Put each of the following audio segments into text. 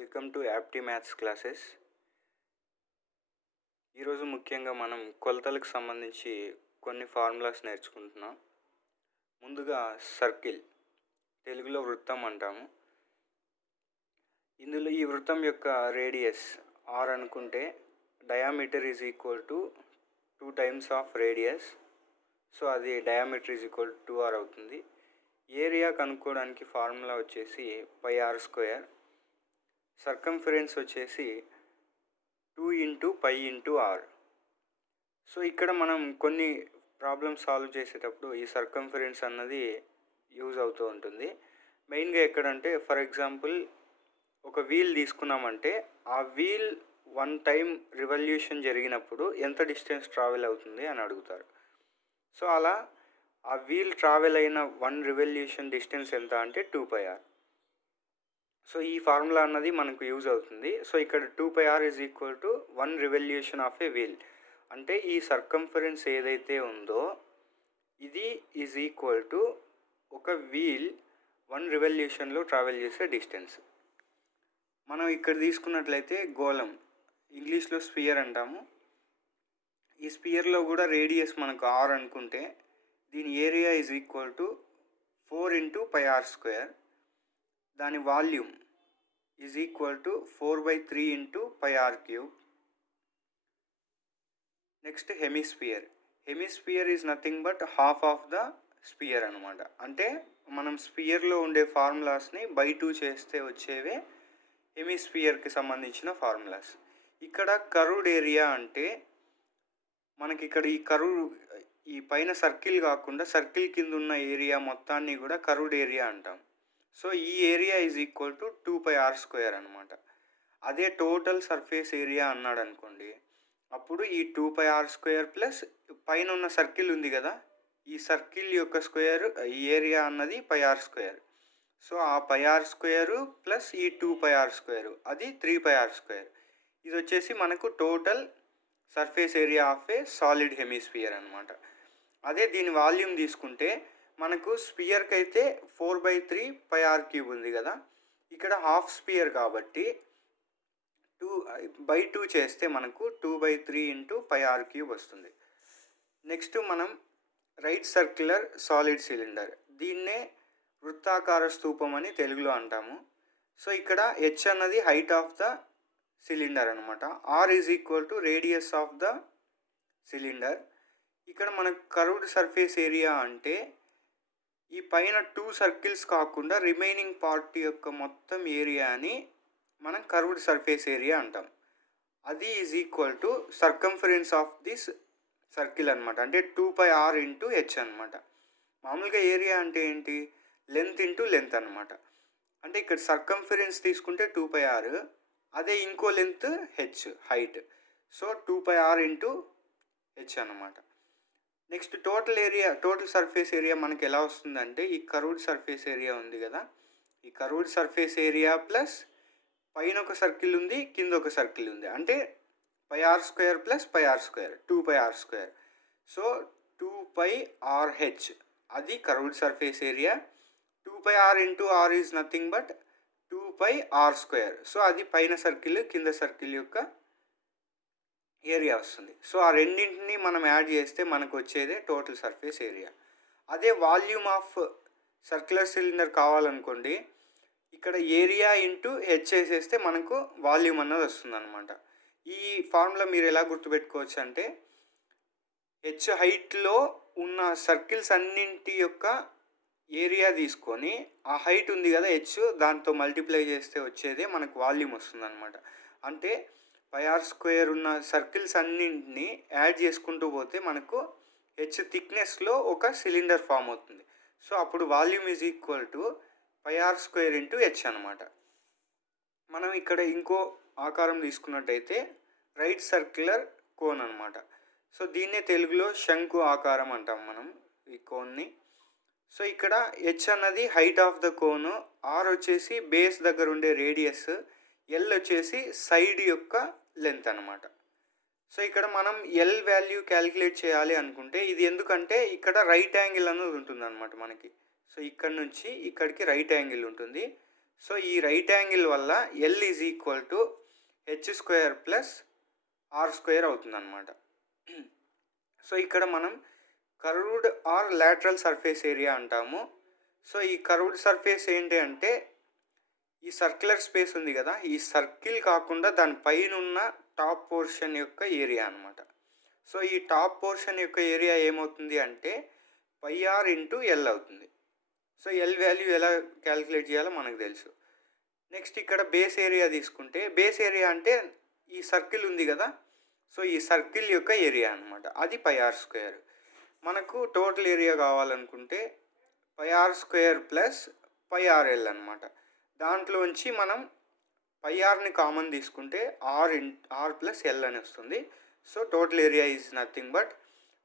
Welcome to Apti maths classes. ఈరోజు ముఖ్యంగా మనం కొలతలకు సంబంధించి కొన్ని ఫార్ములాస్ నేర్చుకుంటున్నాం. ముందుగా సర్కిల్, తెలుగులో వృత్తం అంటాము. ఇందులో ఈ వృత్తం యొక్క రేడియస్ ఆర్ అనుకుంటే diameter is equal to 2 times of radius. So అది diameter is equal to 2r అవుతుంది. ఏరియా కనుక్కోవడానికి ఫార్ములా వచ్చేసి పై ఆర్ స్క్వేర్. సర్కంఫరెన్స్ వచ్చేసి 2 into pi into R. So ఇక్కడ మనం కొన్ని ప్రాబ్లమ్స్ సాల్వ్ చేసేటప్పుడు ఈ సర్కంఫరెన్స్ అన్నది యూజ్ అవుతూ ఉంటుంది. మెయిన్గా ఎక్కడంటే ఫర్ ఎగ్జాంపుల్ ఒక వీల్ తీసుకున్నామంటే ఆ వీల్ 1 టైం రివల్యూషన్ జరిగినప్పుడు ఎంత డిస్టెన్స్ ట్రావెల్ అవుతుంది అని అడుగుతారు. సో అలా ఆ వీల్ ట్రావెల్ అయిన 1 రివల్యూషన్ డిస్టెన్స్ ఎంత అంటే 2πr. సో ఈ ఫార్ములా అన్నది మనకు యూజ్ అవుతుంది. సో ఇక్కడ 2πr is equal to 1 revolution of a wheel. అంటే ఈ సర్కంఫరెన్స్ ఏదైతే ఉందో ఇది ఈజ్ ఈక్వల్ టు ఒక వీల్ 1 రివల్యూషన్లో ట్రావెల్ చేసే డిస్టెన్స్. మనం ఇక్కడ తీసుకున్నట్లయితే గోళం, ఇంగ్లీష్లో స్పియర్ అంటాము. ఈ స్పియర్లో కూడా రేడియస్ మనకు ఆర్ అనుకుంటే దీని area is equal to 4 into pi r square. దాని volume is equal to 4/3 into pi r cube. Next hemisphere. Hemisphere is nothing but half of the sphere అనమాట. అంటే మనం స్పియర్లో ఉండే ఫార్ములాస్ని బై 2 చేస్తే వచ్చేవే హెమిస్పియర్కి సంబంధించిన ఫార్ములాస్. ఇక్కడ కర్వ్డ్ ఏరియా అంటే మనకి ఇక్కడ ఈ పైన సర్కిల్ కాకుండా సర్కిల్ కింద ఉన్న ఏరియా మొత్తాన్ని కూడా కర్వ్డ్ ఏరియా అంటాం. సో ఈ area is equal to 2πr square అనమాట. అదే టోటల్ సర్ఫేస్ ఏరియా అన్నాడు అనుకోండి, అప్పుడు ఈ 2πr స్క్వేర్ ప్లస్ పైన ఉన్న సర్కిల్ ఉంది కదా, ఈ సర్కిల్ యొక్క స్క్వేర్, ఈ ఏరియా అన్నది πr స్క్వేర్. సో ఆ πr స్క్వేరు ప్లస్ ఈ 2πr స్క్వేరు, అది 3πr స్క్వేర్. ఇది వచ్చేసి మనకు total surface area of a solid hemisphere అనమాట. అదే దీని వాల్యూమ్ తీసుకుంటే మనకు స్పియర్కి అయితే 4/3 πr క్యూబ్ ఉంది కదా, ఇక్కడ హాఫ్ స్పియర్ కాబట్టి 2/2 చేస్తే మనకు 2/3 ఇంటూ πr క్యూబ్ వస్తుంది. నెక్స్ట్ మనం రైట్ సర్క్యులర్ సాలిడ్ సిలిండర్, దీన్నే వృత్తాకార స్తూపం అని తెలుగులో అంటాము. సో ఇక్కడ హెచ్ అన్నది హైట్ ఆఫ్ ద సిలిండర్ అనమాట. R is equal to radius of the cylinder. ఇక్కడ మనకు కర్వ్డ్ సర్ఫేస్ ఏరియా అంటే ఈ పైన 2 సర్కిల్స్ కాకుండా రిమైనింగ్ పార్ట్ యొక్క మొత్తం ఏరియాని మనం కర్వ్డ్ సర్ఫేస్ ఏరియా అంటాం. అది is equal to circumference of this circle అనమాట. అంటే 2πr ఇంటూ హెచ్ అనమాట. మామూలుగా ఏరియా అంటే ఏంటి, లెంత్ ఇంటూ లెంత్ అనమాట. అంటే ఇక్కడ సర్కంఫరెన్స్ తీసుకుంటే 2πr, అదే ఇంకో length H height. So 2πr into H అనమాట. నెక్స్ట్ టోటల్ సర్ఫేస్ ఏరియా మనకి ఎలా వస్తుందంటే ఈ కర్వ్డ్ సర్ఫేస్ ఏరియా ఉంది కదా, ఈ కర్వ్డ్ సర్ఫేస్ ఏరియా ప్లస్ పైన ఒక సర్కిల్ ఉంది, కింద ఒక సర్కిల్ ఉంది, అంటే πr square plus πr square, 2πr square. So 2πrh అది curved surface area. 2πr into R is nothing but 2πr square. So అది పైన సర్కిల్ కింద సర్కిల్ యొక్క ఏరియా వస్తుంది. సో ఆ రెండింటిని మనం యాడ్ చేస్తే మనకు వచ్చేదే టోటల్ సర్ఫేస్ ఏరియా. అదే వాల్యూమ్ ఆఫ్ సర్క్యులర్ సిలిండర్ కావాలనుకోండి, ఇక్కడ ఏరియా ఇంటూ హెచ్ వేసేస్తే మనకు వాల్యూమ్ అన్నది వస్తుంది అనమాట. ఈ ఫార్ములా మీరు ఎలా గుర్తుపెట్టుకోవచ్చు అంటే హెచ్ హైట్లో ఉన్న సర్కిల్స్ అన్నింటి యొక్క ఏరియా తీసుకొని ఆ హైట్ ఉంది కదా హెచ్, దాంతో మల్టిప్లై చేస్తే వచ్చేదే మనకు వాల్యూమ్ వస్తుంది అనమాట. అంటే πr స్క్వేర్ ఉన్న సర్కిల్స్ అన్నింటినీ యాడ్ చేసుకుంటూ పోతే మనకు హెచ్ థిక్నెస్లో ఒక సిలిండర్ ఫామ్ అవుతుంది. సో అప్పుడు volume is equal to πr square into H అనమాట. మనం ఇక్కడ ఇంకో ఆకారం తీసుకున్నట్టయితే రైట్ సర్క్యులర్ కోన్ అనమాట. సో దీన్నే తెలుగులో శంకు ఆకారం అంటాం మనం ఈ కోన్ని. సో ఇక్కడ హెచ్ అన్నది హైట్ ఆఫ్ ద కోను, ఆర్ వచ్చేసి బేస్ దగ్గర ఉండే రేడియస్, ఎల్ వచ్చేసి సైడ్ యొక్క లెంత్ అనమాట. సో ఇక్కడ మనం ఎల్ వాల్యూ క్యాలిక్యులేట్ చేయాలి అనుకుంటే ఇది ఎందుకంటే ఇక్కడ రైట్ యాంగిల్ అనేది ఉంటుంది అనమాట మనకి. సో ఇక్కడ నుంచి ఇక్కడికి రైట్ యాంగిల్ ఉంటుంది. సో ఈ రైట్ యాంగిల్ వల్ల L is equal to H square plus R square అవుతుందన్నమాట. సో ఇక్కడ మనం curved or lateral surface area అంటాము. సో ఈ కర్వ్డ్ సర్ఫేస్ ఏంటి అంటే ఈ సర్క్యులర్ స్పేస్ ఉంది కదా, ఈ సర్కిల్ కాకుండా దాని పైన ఉన్న టాప్ పోర్షన్ యొక్క ఏరియా అనమాట. సో ఈ టాప్ పోర్షన్ యొక్క ఏరియా ఏమవుతుంది అంటే πr ఇంటూ ఎల్ అవుతుంది. సో ఎల్ వాల్యూ ఎలా క్యాలిక్యులేట్ చేయాలో మనకు తెలుసు. నెక్స్ట్ ఇక్కడ బేస్ ఏరియా తీసుకుంటే, బేస్ ఏరియా అంటే ఈ సర్కిల్ ఉంది కదా, సో ఈ సర్కిల్ యొక్క ఏరియా అనమాట, అది πr స్క్వేర్. మనకు టోటల్ ఏరియా కావాలనుకుంటే πr స్క్వేర్ ప్లస్ πrl అనమాట. దాంట్లోంచి మనం πrని కామన్ తీసుకుంటే ఆర్ ప్లస్ ఎల్ అని వస్తుంది. So total area is nothing but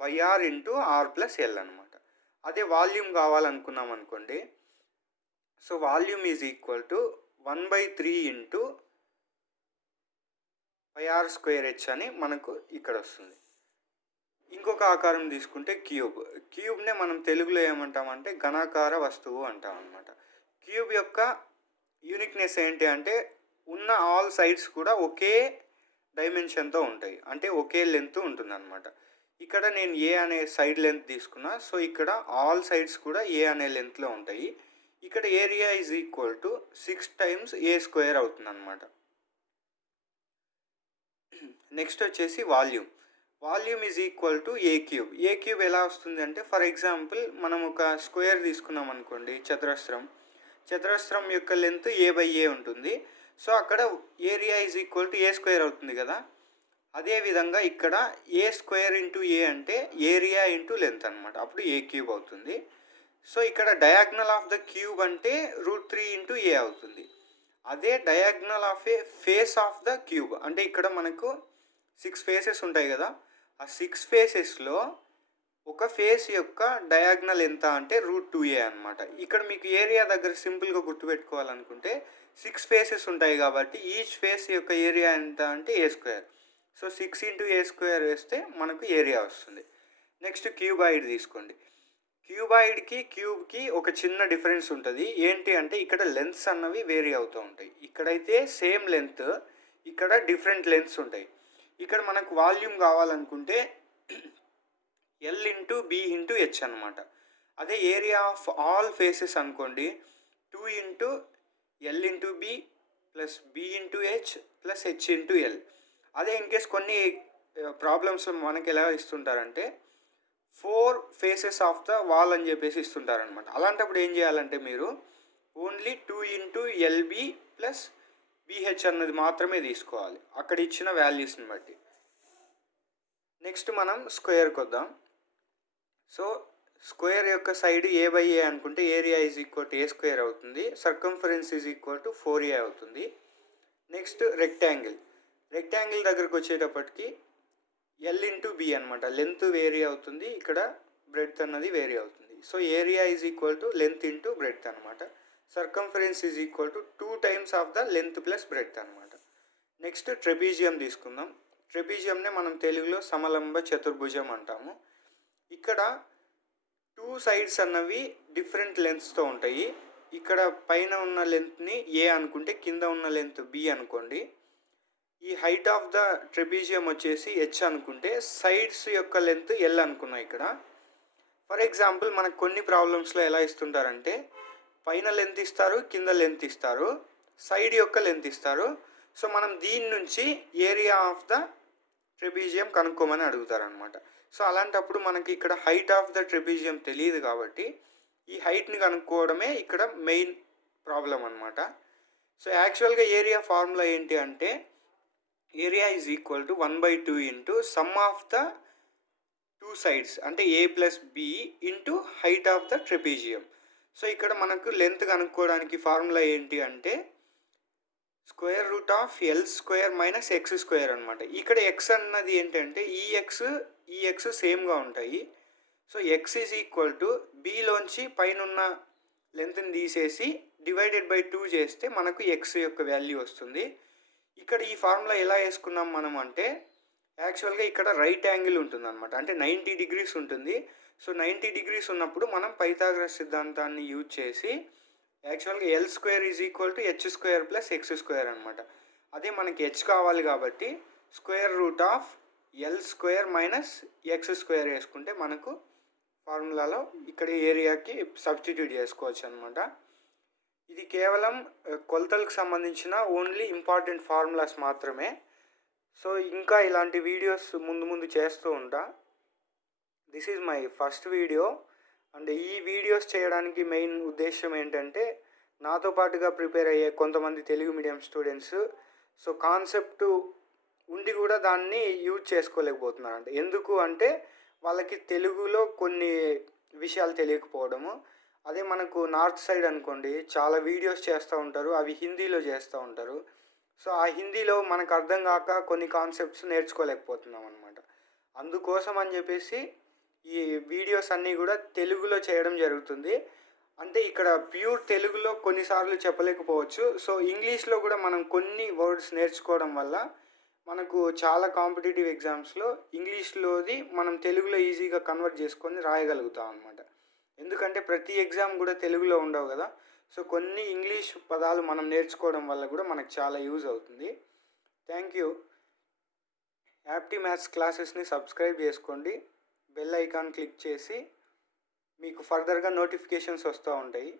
πr into R plus L అనమాట. అదే వాల్యూమ్ కావాలనుకున్నాం అనుకోండి, so volume is equal to 1/3 into πr square H అని మనకు ఇక్కడ వస్తుంది. ఇంకొక ఆకారం తీసుకుంటే క్యూబ్నే మనం తెలుగులో ఏమంటామంటే ఘనాకార వస్తువు అంటాం అనమాట. క్యూబ్ యొక్క యూనిక్నెస్ ఏంటి అంటే ఉన్న ఆల్ సైడ్స్ కూడా ఒకే డైమెన్షన్తో ఉంటాయి, అంటే ఒకే లెంత్ ఉంటుందన్నమాట. ఇక్కడ నేను ఏ అనే సైడ్ లెంత్ తీసుకున్నా, సో ఇక్కడ ఆల్ సైడ్స్ కూడా ఏ అనే లెంత్లో ఉంటాయి. ఇక్కడ area is equal to 6 times A square అవుతుంది అనమాట. నెక్స్ట్ వచ్చేసి volume is equal to A cube ఎలా వస్తుంది అంటే, ఫర్ ఎగ్జాంపుల్ మనం ఒక స్క్వేర్ తీసుకున్నాం అనుకోండి, చతురస్రం యొక్క లెంత్ a/a ఉంటుంది. సో అక్కడ area is equal to a square అవుతుంది కదా. అదేవిధంగా ఇక్కడ ఏ స్క్వేర్ ఇంటూ ఏ అంటే ఏరియా ఇంటూ లెంత్ అనమాట, అప్పుడు ఏ క్యూబ్ అవుతుంది. సో ఇక్కడ డయాగ్నల్ ఆఫ్ ద క్యూబ్ అంటే √3 ఇంటూ ఏ అవుతుంది. అదే diagonal of A face of the cube అంటే ఇక్కడ మనకు 6 ఫేసెస్ ఉంటాయి కదా, ఆ 6 ఫేసెస్లో ఒక ఫేస్ యొక్క డయాగ్నల్ ఎంత అంటే √2a అనమాట. ఇక్కడ మీకు ఏరియా దగ్గర సింపుల్గా గుర్తుపెట్టుకోవాలనుకుంటే 6 ఫేసెస్ ఉంటాయి కాబట్టి ఈచ్ ఫేస్ యొక్క ఏరియా ఎంత అంటే ఏ స్క్వేర్. సో 6 ఇంటూ ఏ స్క్వేర్ వేస్తే మనకు ఏరియా వస్తుంది. నెక్స్ట్ క్యూబాయిడ్ తీసుకోండి. క్యూబ్కి ఒక చిన్న డిఫరెన్స్ ఉంటుంది. ఏంటి అంటే ఇక్కడ లెంత్స్ అన్నవి వేరీ అవుతూ ఉంటాయి. ఇక్కడైతే సేమ్ లెంత్, ఇక్కడ డిఫరెంట్ లెంత్స్ ఉంటాయి. ఇక్కడ మనకు వాల్యూమ్ కావాలనుకుంటే L into B into H అనమాట. అదే ఏరియా ఆఫ్ ఆల్ ఫేసెస్ అనుకోండి 2 into L into B plus B into H plus H into L. అదే ఇన్కేస్ కొన్ని ప్రాబ్లమ్స్ మనకి ఎలా ఇస్తుంటారంటే 4 ఫేసెస్ ఆఫ్ ద వాల్ అని చెప్పేసి ఇస్తుంటారనమాట. అలాంటప్పుడు ఏం చేయాలంటే మీరు only 2 into L B plus B H అన్నది మాత్రమే తీసుకోవాలి అక్కడ ఇచ్చిన వాల్యూస్ని బట్టి. నెక్స్ట్ మనం స్క్వేర్కి వద్దాం. సో స్క్వేర్ యొక్క సైడ్ a/a అనుకుంటే area is equal to a square అవుతుంది, circumference is equal to 4a అవుతుంది. నెక్స్ట్ రెక్టాంగిల్ దగ్గరకు వచ్చేటప్పటికి ఎల్ ఇంటూ బి అనమాట, లెంత్ వేరీ అవుతుంది, ఇక్కడ బ్రెడ్త్ అన్నది వేరీ అవుతుంది. So area is equal to length into breadth అనమాట. Circumference is equal to 2 times of the length plus breadth అనమాట. నెక్స్ట్ ట్రెపీజియం తీసుకుందాం. ట్రెపీజియంనే మనం తెలుగులో సమలంబ చతుర్భుజం అంటాము. ఇక్కడ 2 సైడ్స్ అన్నవి డిఫరెంట్ లెంత్స్తో ఉంటాయి. ఇక్కడ పైన ఉన్న లెంత్ని ఏ అనుకుంటే కింద ఉన్న లెంత్ బి అనుకోండి. ఈ హైట్ ఆఫ్ ద ట్రెపీజియం వచ్చేసి హెచ్ అనుకుంటే సైడ్స్ యొక్క లెంత్ ఎల్ అనుకున్నాం ఇక్కడ. ఫర్ ఎగ్జాంపుల్ మనకు కొన్ని ప్రాబ్లమ్స్లో ఎలా ఇస్తుంటారంటే పైన లెంత్ ఇస్తారు, కింద లెంత్ ఇస్తారు, సైడ్ యొక్క లెంత్ ఇస్తారు. సో మనం దీని నుంచి ఏరియా ఆఫ్ ద ట్రెపీజియం కనుక్కోమని అడుగుతారనమాట. సో అలాంటప్పుడు మనకి ఇక్కడ హైట్ ఆఫ్ ద ట్రెపీజియం తెలియదు కాబట్టి ఈ హైట్ని కనుక్కోవడమే ఇక్కడ మెయిన్ ప్రాబ్లం అనమాట. సో యాక్చువల్గా ఏరియా ఫార్ములా ఏంటి అంటే area is equal to 1/2 into sum of the 2 sides అంటే a plus B into height of the trapezium. So ఇక్కడ మనకు లెంత్ కనుక్కోవడానికి ఫార్ములా ఏంటి అంటే √L² - X² అనమాట. ఇక్కడ ఎక్స్ అన్నది ఏంటంటే ఈఎక్స్ సేమ్గా ఉంటాయి. So x is equal to బిలోంచి పైన ఉన్న లెంత్ని తీసేసి /2 చేస్తే మనకు ఎక్స్ యొక్క వాల్యూ వస్తుంది. ఇక్కడ ఈ ఫార్ములా ఎలా వేసుకున్నాం మనం అంటే యాక్చువల్గా ఇక్కడ రైట్ యాంగిల్ ఉంటుంది అనమాట, అంటే 90 డిగ్రీస్ ఉంటుంది. సో 90 డిగ్రీస్ ఉన్నప్పుడు మనం పైథాగరస్ సిద్ధాంతాన్ని యూజ్ చేసి యాక్చువల్గా L square is equal to H square plus X square అనమాట. అదే మనకి హెచ్ కావాలి కాబట్టి square root of L square minus X square వేసుకుంటే మనకు ఫార్ములాలో ఇక్కడ ఏరియాకి సబ్స్టిట్యూట్ చేసుకోవచ్చు అనమాట. ఇది కేవలం కొలతలకు సంబంధించిన ఓన్లీ ఇంపార్టెంట్ ఫార్ములాస్ మాత్రమే. సో ఇంకా ఇలాంటి వీడియోస్ ముందు చేస్తూ ఉంటా. This is my first video. And ఈ వీడియోస్ చేయడానికి మెయిన్ ఉద్దేశం ఏంటంటే నాతో పాటుగా ప్రిపేర్ అయ్యే కొంతమంది Telugu medium students so concept ఉండి కూడా దాన్ని యూజ్ చేసుకోలేకపోతున్నారంట. ఎందుకు అంటే వాళ్ళకి తెలుగులో కొన్ని విషయాలు తెలియకపోవడము. అదే మనకు నార్త్ సైడ్ అనుకోండి చాలా వీడియోస్ చేస్తూ ఉంటారు, అవి హిందీలో చేస్తూ ఉంటారు. సో ఆ హిందీలో మనకు అర్థం కాక కొన్ని కాన్సెప్ట్స్ నేర్చుకోలేకపోతున్నాం అనమాట. అందుకోసం అని చెప్పేసి ఈ వీడియోస్ అన్నీ కూడా తెలుగులో చేయడం జరుగుతుంది. అంటే ఇక్కడ ప్యూర్ తెలుగులో కొన్నిసార్లు చెప్పలేకపోవచ్చు. సో ఇంగ్లీష్లో కూడా మనం కొన్ని వర్డ్స్ నేర్చుకోవడం వల్ల మనకు చాలా కాంపిటేటివ్ ఎగ్జామ్స్లో ఇంగ్లీష్లోది మనం తెలుగులో ఈజీగా కన్వర్ట్ చేసుకొని రాయగలుగుతాం అనమాట. ఎందుకంటే ప్రతి ఎగ్జామ్ కూడా తెలుగులో ఉండవు కదా. సో కొన్ని ఇంగ్లీష్ పదాలు మనం నేర్చుకోవడం వల్ల కూడా మనకు చాలా యూజ్ అవుతుంది. Thank you. యాప్టీ మ్యాథ్స్ క్లాసెస్ని సబ్స్క్రైబ్ చేసుకోండి. బెల్ ఐకాన్ క్లిక్ చేసి మీకు ఫర్దర్గా నోటిఫికేషన్స్ వస్తూ ఉంటాయి.